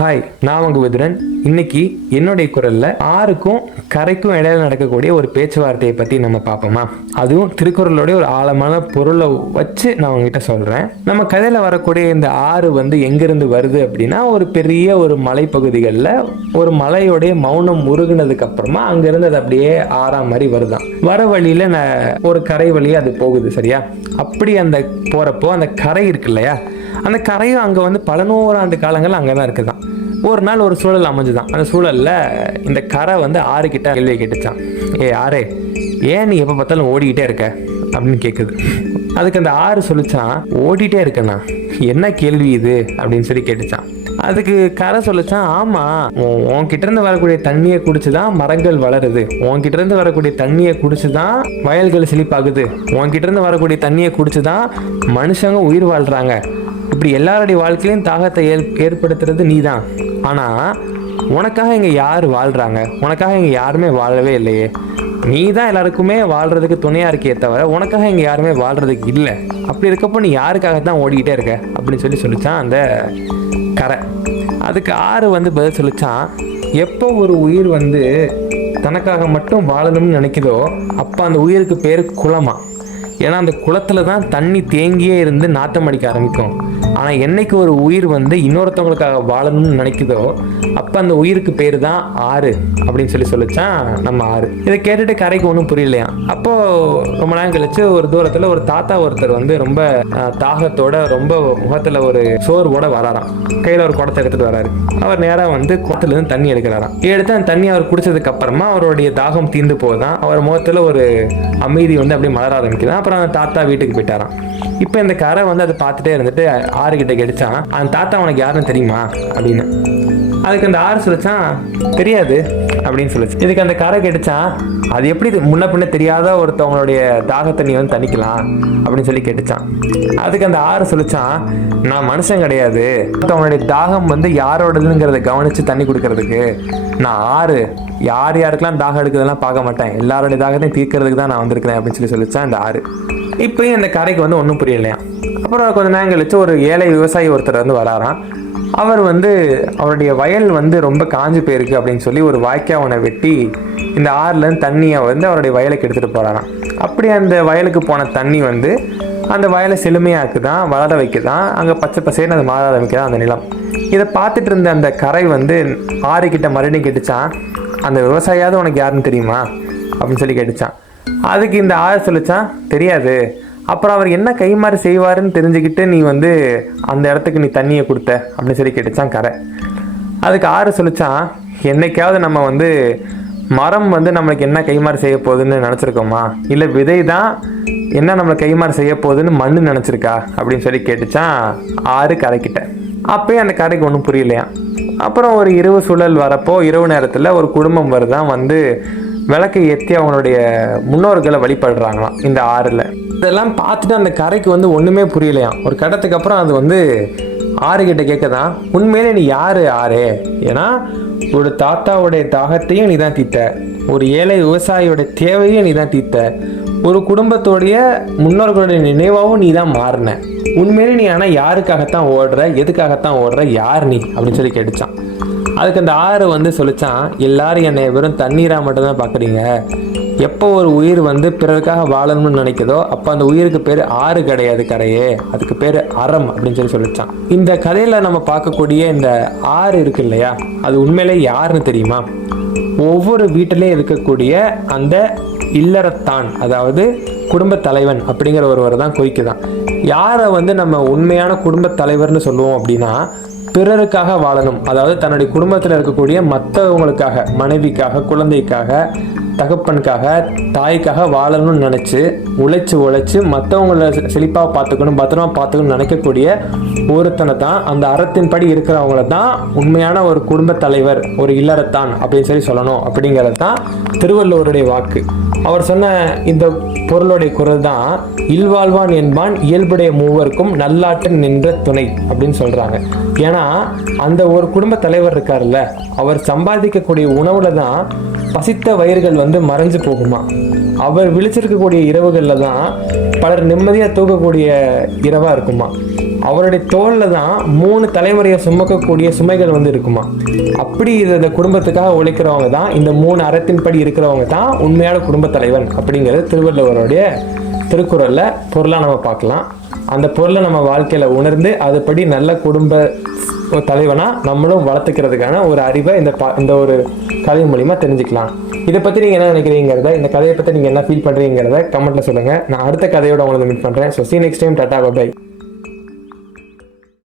Hi, நான் உங்க விதுரன். இன்னைக்கு என்னுடைய குரல்ல ஆறுக்கும் கரைக்கும் இடையில நடக்கக்கூடிய ஒரு பேச்சுவார்த்தையை பத்தி நம்ம பார்ப்போமா? அதுவும் திருக்குறளோட ஒரு ஆழமான பொருளை வச்சு நான் உங்ககிட்ட சொல்றேன். நம்ம கதையில வரக்கூடிய இந்த ஆறு எங்கிருந்து வருது அப்படின்னா, ஒரு பெரிய ஒரு மலைப்பகுதிகளில் ஒரு மலையோடைய மௌனம் உருகுனதுக்கு அப்புறமா அங்கிருந்து அது அப்படியே ஆறா மாதிரி வருதான். வர வழியில ஒரு கரை வழியே அது போகுது, சரியா? அப்படி அந்த போறப்போ அந்த கரை இருக்கு இல்லையா, அந்த கரையும் அங்கே பல நூறாண்டு காலங்கள் அங்கே தான் இருக்குதான். ஒரு நாள் ஒரு சூழல் அமைஞ்சுதான். அந்த சூழலில் இந்த கரை ஆறு கிட்ட கேள்வியை கேட்டுச்சான். ஆரே, ஏன் நீ எப்போ பார்த்தாலும் ஓடிக்கிட்டே இருக்க அப்படின்னு கேட்குது. அதுக்கு அந்த ஆறு சொல்லிச்சான், ஓடிட்டே இருக்கண்ணா, என்ன கேள்வி இது அப்படின்னு சொல்லி கேட்டுச்சான். அதுக்கு கரை சொல்லிச்சான், ஆமா, உன்கிட்ட இருந்து வரக்கூடிய தண்ணியை குடிச்சுதான் மரங்கள் வளருது, உன்கிட்ட இருந்து வரக்கூடிய தண்ணியை குடிச்சுதான் வயல்கள் செழிப்பாகுது, உன்கிட்ட இருந்து வரக்கூடிய தண்ணியை குடிச்சுதான் மனுஷங்க உயிர் வாழ்றாங்க. இப்படி எல்லாருடைய வாழ்க்கையிலும் தாகத்தை ஏற்படுத்துறது நீ தான். ஆனா உனக்காக இங்க யாரு வாழ்றாங்க? உனக்காக இங்க யாருமே வாழவே இல்லையே. நீ தான் எல்லாருக்குமே வாழ்றதுக்கு துணையா இருக்கே தவிர உனக்காக இங்க யாருமே வாழ்றதுக்கு இல்லை. அப்படி இருக்கப்போ நீ யாருக்காக தான் ஓடிக்கிட்டே இருக்க அப்படின்னு சொல்லிச்சான் அந்த கரை. அதுக்கு ஆறு பதில் சொல்லிச்சான், எப்போ ஒரு உயிர் தனக்காக மட்டும் வாழணும்னு நினைக்குதோ அப்போ அந்த உயிருக்கு பேர் குளமா. ஏன்னா அந்த குளத்துல தான் தண்ணி தேங்கியே இருந்து நாட்டம் அடிக்க ஆரம்பிக்கும். ஆனால் என்னைக்கு ஒரு உயிர் இன்னொருத்தவங்களுக்காக வாழணும்னு நினைக்குதோ அப்போ அந்த உயிருக்கு பேர் தான் ஆறு அப்படின்னு சொல்லிச்சான் நம்ம ஆறு. இதை கேட்டுட்டு கரைக்கு ஒன்றும் புரியலையா. அப்போ ரொம்ப நேரம் கழிச்சு ஒரு தூரத்தில் ஒரு தாத்தா ஒருத்தர் ரொம்ப தாகத்தோட ரொம்ப முகத்தில் ஒரு சோர்வோட வராராம். கையில் ஒரு குடத்தை எடுத்துட்டு வராரு. அவர் நேராக குளத்துல இருந்து தண்ணி எடுக்கிறாராம். எடுத்து அந்த தண்ணி அவர் குடிச்சதுக்கு அப்புறமா அவருடைய தாகம் தீர்ந்து போகுதான். அவர் முகத்தில் ஒரு அமைதி அப்படியே மலர ஆரம்பிக்குதான். அப்புறம் அந்த தாத்தா வீட்டுக்கு போயிட்டாராம். இப்போ இந்த கரை அதை பார்த்துட்டே இருந்துட்டு ஆறு கிட்ட கேட்டுச்சான், அந்த தாத்தா உனக்கு யாருன்னு தெரியுமா அப்படின்னு. அதுக்கு அந்த ஆறு சொல்லிச்சான், தெரியாது அப்படின்னு சொல்லிச்சு. இதுக்கு அந்த கரை கேட்டுச்சான், அது எப்படி முன்ன பின்ன தெரியாத ஒருத்தவங்களுடைய தாகத்தை நீ தணிக்கலாம் அப்படின்னு சொல்லி கேட்டுச்சான். அதுக்கு அந்த ஆறு சொல்லிச்சான், நான் மனுஷன் கிடையாது, ஒருத்தவங்களுடைய தாகம் யாரோடதுங்கிறத கவனிச்சு தண்ணி கொடுக்கறதுக்கு நான் ஆறு. யார் யாருக்கெல்லாம் தாகம் எடுக்கிறதெல்லாம் பார்க்க மாட்டேன், எல்லாருடைய தாகத்தையும் தீர்க்கறதுக்கு தான் நான் வந்திருக்கிறேன் அப்படின்னு சொல்லிச்சான் இந்த ஆறு. இப்பயும் அந்த கரைக்கு ஒன்றும் புரியலையா. அப்புறம் கொஞ்ச நேரம் கழிச்சு ஒரு ஏழை விவசாயி ஒருத்தர் வராராம். அவர் அவருடைய வயல் ரொம்ப காஞ்சு போயிருக்கு அப்படின்னு சொல்லி ஒரு வாய்க்காவனை வெட்டி இந்த ஆறுலேருந்து தண்ணியை அவருடைய வயலுக்கு எடுத்துகிட்டு போகிறாராம். அப்படி அந்த வயலுக்கு போன தண்ணி அந்த வயலை செழுமையாக்குதான், வளர வைக்குதான், அங்கே பச்சை பசேன்னு அது மாற ஆரம்பிக்குதான் அந்த நிலம். இதை பார்த்துட்டு இருந்த அந்த கரை ஆறு கிட்ட மறுபடியும் கேட்டுச்சான், அந்த விவசாயியாவது உனக்கு யாருன்னு தெரியுமா அப்படின்னு சொல்லி கேட்டுச்சான். அதுக்கு இந்த ஆறு சொல்லிச்சான், தெரியாது. அப்புறம் அவர் என்ன கைமாறு செய்வாருன்னு தெரிஞ்சுக்கிட்டு நீ அந்த இடத்துக்கு நீ தண்ணியை கொடுத்த அப்படின்னு சொல்லி கேட்டுச்சான் கரை. அதுக்கு ஆறு சொல்லிச்சான், என்னைக்காவது நம்ம மரம் நம்மளுக்கு என்ன கைமாறு செய்ய போகுதுன்னு நினச்சிருக்கோமா, இல்லை விதை தான் என்ன நம்மளை கைமாறு செய்ய போகுதுன்னு மண்ணு நினச்சிருக்கா அப்படின்னு சொல்லி கேட்டுச்சான் ஆறு கரைக்கிட்ட. அப்பயே அந்த கரைக்கு ஒன்றும் புரியலையா. அப்புறம் ஒரு இரவு சூழல் வரப்போ இரவு நேரத்தில் ஒரு குடும்பம் வருதான் விளக்கை ஏற்றி அவங்களுடைய முன்னோர்களை வழிபடுறாங்களாம் இந்த ஆறுல. இதெல்லாம் பார்த்துட்டு அந்த கரைக்கு ஒன்றுமே புரியலையாம். ஒரு கட்டத்துக்கு அப்புறம் அது ஆறு கிட்ட கேட்கதான், உண்மையிலே நீ யாரு ஆறு? ஏன்னா ஒரு தாத்தாவுடைய தாகத்தையும் நீ தான் தீர்த்த, ஒரு ஏழை விவசாயியோட தேவையும் நீ தான் தீர்த்த, ஒரு குடும்பத்தோடைய முன்னோர்களுடைய நினைவாகவும் நீ தான் மாறின. உண்மையிலே நீ ஆனால் யாருக்காகத்தான் ஓடுற, எதுக்காகத்தான் ஓடுற, யார் நீ அப்படின்னு சொல்லி கேட்டுச்சான். அதுக்கு அந்த ஆறு சொல்லிச்சான், எல்லாரும் என்னை வெறும் தண்ணீராக மட்டும்தான் பார்க்குறீங்க. எப்போ ஒரு உயிர் பிறருக்காக வாழணும்னு நினைக்குதோ அப்போ அந்த உயிருக்கு பேர் ஆறு கிடையாது கரையே, அதுக்கு பேர் அறம் அப்படின்னு சொல்லிச்சான். இந்த கதையில் நம்ம பார்க்கக்கூடிய இந்த ஆறு இருக்கு இல்லையா, அது உண்மையிலே யாருன்னு தெரியுமா? ஒவ்வொரு வீட்டிலையும் இருக்கக்கூடிய அந்த இல்லறத்தான், அதாவது குடும்ப தலைவன் அப்படிங்கிற ஒருவர் தான் குறிக்குதான். யாரை நம்ம உண்மையான குடும்ப தலைவர்னு சொல்லுவோம் அப்படின்னா, பிறருக்காக வாழணும், அதாவது தன்னுடைய குடும்பத்தில் இருக்கக்கூடிய மற்றவங்களுக்காக, மனைவிக்காக, குழந்தைக்காக, தகப்பனுக்காக, தாய்க்காக வாழணும்னு நினச்சி உழைச்சி மற்றவங்கள செழிப்பாக பார்த்துக்கணும், பத்திரமா பார்த்துக்கணும்னு நினைக்கக்கூடிய ஒருத்தனை தான், அந்த அறத்தின்படி இருக்கிறவங்கள தான் உண்மையான ஒரு குடும்ப தலைவர், ஒரு இல்லறத்தான் அப்படின்னு சொல்லணும் அப்படிங்கிறது தான் திருவள்ளுவருடைய வாக்கு. அவர் சொன்ன இந்த பொருளுடைய குரல் தான், இல்வாழ்வான் என்பான் இயல்புடைய மூவருக்கும் நல்லாற்றின் நின்ற துணை அப்படின்னு சொல்றாங்க. ஏன்னா அந்த ஒரு குடும்ப தலைவர் இருக்காருல்ல, அவர் சம்பாதிக்கக்கூடிய உணவுல தான் பசித்த வயிறுகள் மறைஞ்சு போகுமா. அவர் விழிச்சிருக்கக்கூடிய இரவுகள்ல தான் பலர் நிம்மதியா தூக்கக்கூடிய இரவா இருக்குமா. அவருடைய தோல்ல தான் 3 தலைமுறையை சுமக்கக்கூடிய சுமைகள் வந்து இருக்குமா. அப்படி இந்த குடும்பத்துக்காக உழைக்கிறவங்க தான், இந்த 3 அறத்தின்படி இருக்கிறவங்க தான் உண்மையான குடும்ப தலைவன் அப்படிங்கிறது திருவள்ளுவருடைய திருக்குறள்ல பொருளாக நம்ம பார்க்கலாம். அந்த பொருளை நம்ம வாழ்க்கையில உணர்ந்து அதுபடி நல்ல குடும்ப தலைவனா நம்மளும் வளர்த்துக்கிறதுக்கான ஒரு அறிவை இந்த ஒரு கதை மூலியமா தெரிஞ்சுக்கலாம். இதை பத்தி நீங்க என்ன நினைக்கிறீங்கிறத, இந்த கதையை பத்தி நீங்க என்ன ஃபீல் பண்றீங்கிறத கமெண்ட்ல சொல்லுங்க. நான் அடுத்த கதையோட உங்களுக்கு மீட் பண்றேன். So see you next time. Tata, by.